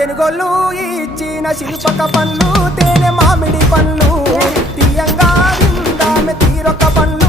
తెనుగోళ్ళు ఇచ్చిన శిల్పక పండ్లు తేనె మామిడి పండ్లు తీయంగా విందామె తీరొక పండ్లు